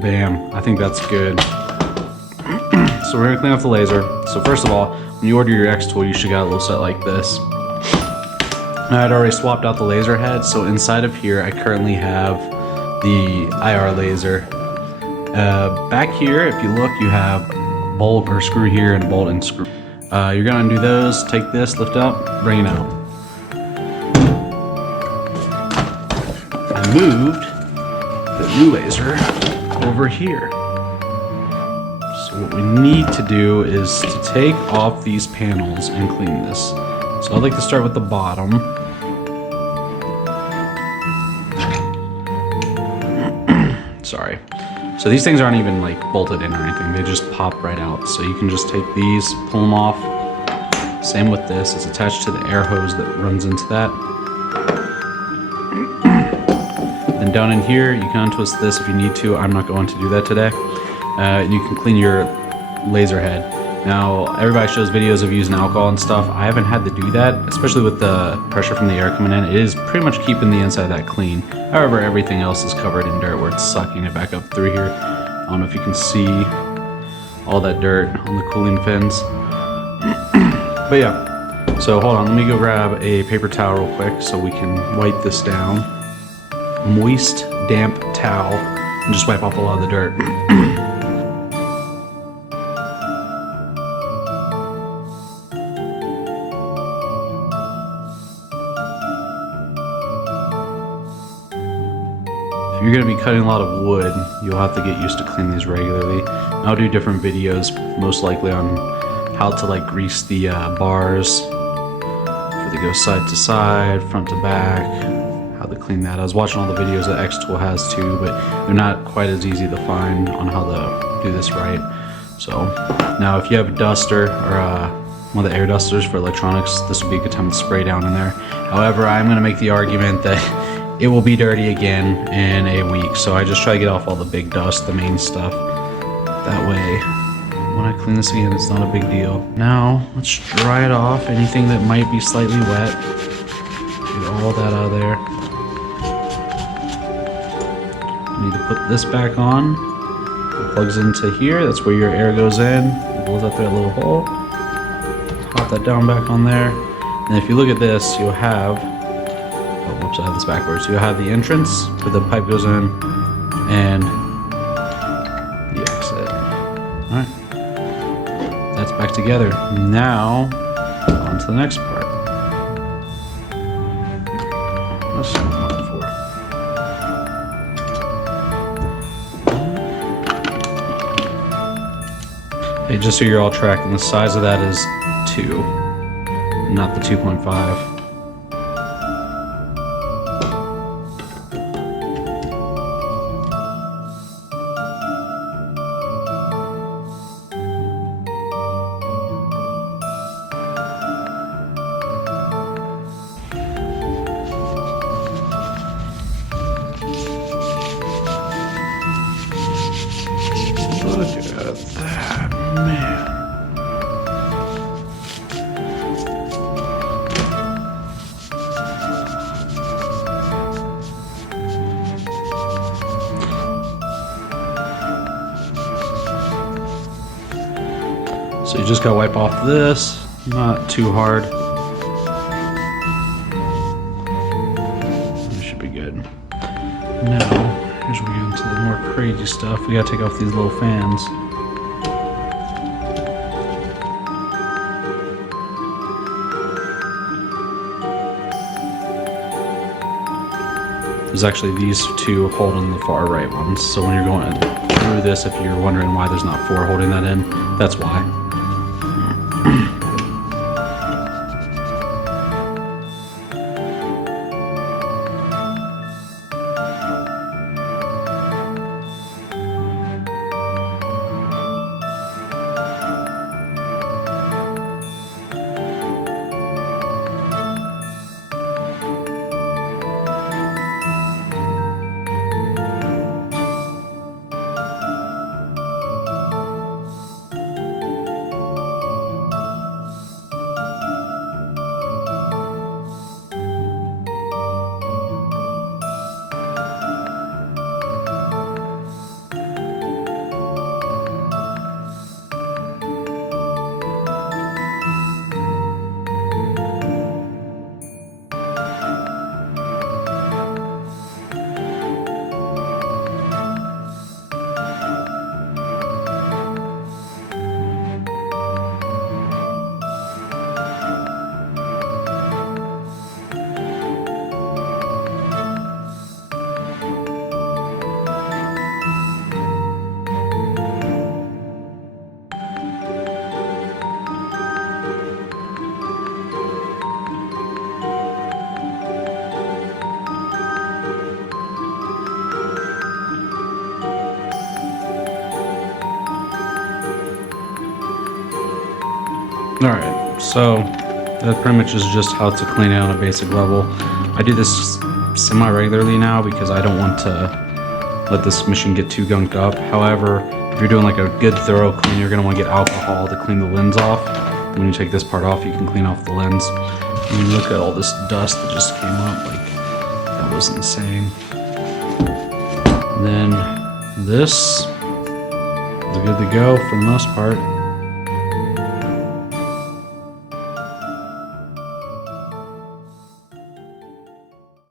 Bam, I think that's good. So we're gonna clean off the laser. So first of all, when you order your xtool, you should get a little set like this. I had already swapped out the laser head, so inside of here I currently have the IR laser. Back here, if you look, you have a bolt or screw here and a bolt and screw. You're gonna undo those, take this, lift up, bring it out. I moved the new laser over here. So what we need to do is to take off these panels and clean this. So I'd like to start with the bottom. Sorry. So these things aren't even like bolted in or anything, they just pop right out. So you can just take these, pull them off. Same with this, it's attached to the air hose that runs into that. Then down in here, you can untwist this if you need to. I'm not going to do that today. You can clean your laser head. Now, everybody shows videos of using alcohol and stuff. I haven't had to do that, especially with the pressure from the air coming in. It is pretty much keeping the inside of that clean. However, everything else is covered in dirt where it's sucking it back up through here. I don't know if you can see all that dirt on the cooling fins. But yeah, so hold on, let me go grab a paper towel real quick so we can wipe this down. Moist, damp towel, and just wipe off a lot of the dirt. If you're going to be cutting a lot of wood, you'll have to get used to cleaning these regularly. I'll do different videos, most likely on how to like grease the bars, where they go side to side, front to back, how to clean that. I was watching all the videos that xtool has too, but they're not quite as easy to find on how to do this right. So now if you have a duster or one of the air dusters for electronics, this would be a good time to spray down in there. However, I'm going to make the argument that it will be dirty again in a week, so I just try to get off all the big dust, the main stuff. That way, when I clean this again, it's not a big deal. Now, let's dry it off. Anything that might be slightly wet, get all that out of there. Need to put this back on. It plugs into here. That's where your air goes in. It goes up that little hole. Pop that down back on there. And if you look at this, you'll have, oh, whoops, I have this backwards. You'll have the entrance where the pipe goes in and the exit. All right, that's back together. Now, on to the next part. Let's see what I'm looking for. Hey, just so you're all tracking, the size of that is 2, not the 2.5. Look at that, man. So you just gotta wipe off this, not too hard. It should be good. Now, here's where we get into the more crazy stuff. We gotta take off these little fans. There's actually these 2 holding the far right ones. So when you're going through this, if you're wondering why there's not 4 holding that in, that's why. Alright, so that pretty much is just how to clean it on a basic level. I do this semi-regularly now because I don't want to let this machine get too gunked up. However, if you're doing like a good thorough clean, you're going to want to get alcohol to clean the lens off. When you take this part off, you can clean off the lens. I mean, look at all this dust that just came up, like, that was insane. And then this is good to go for the most part.